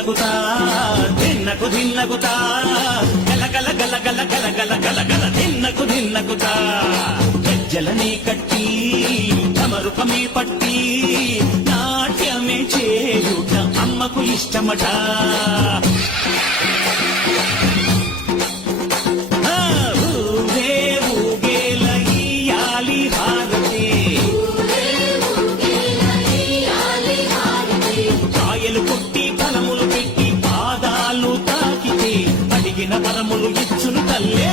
దిన్నగుతా దిన్నకు దిన్నగుతా గల గల గల గల గల గల గల గల దిన్నకు దిన్నగుతా గజ్జలనే కట్టి తమరుకమే పట్టి నాట్యమే చేయుట అమ్మకు ఇష్టమట ఊగే ఊగేల ఇయ్యాలి హారతి కాయలు కొట్టి ఫలములు పెట్టి పాదాలు తాకితే అడిగిన వరములు ఇచ్చును తల్లే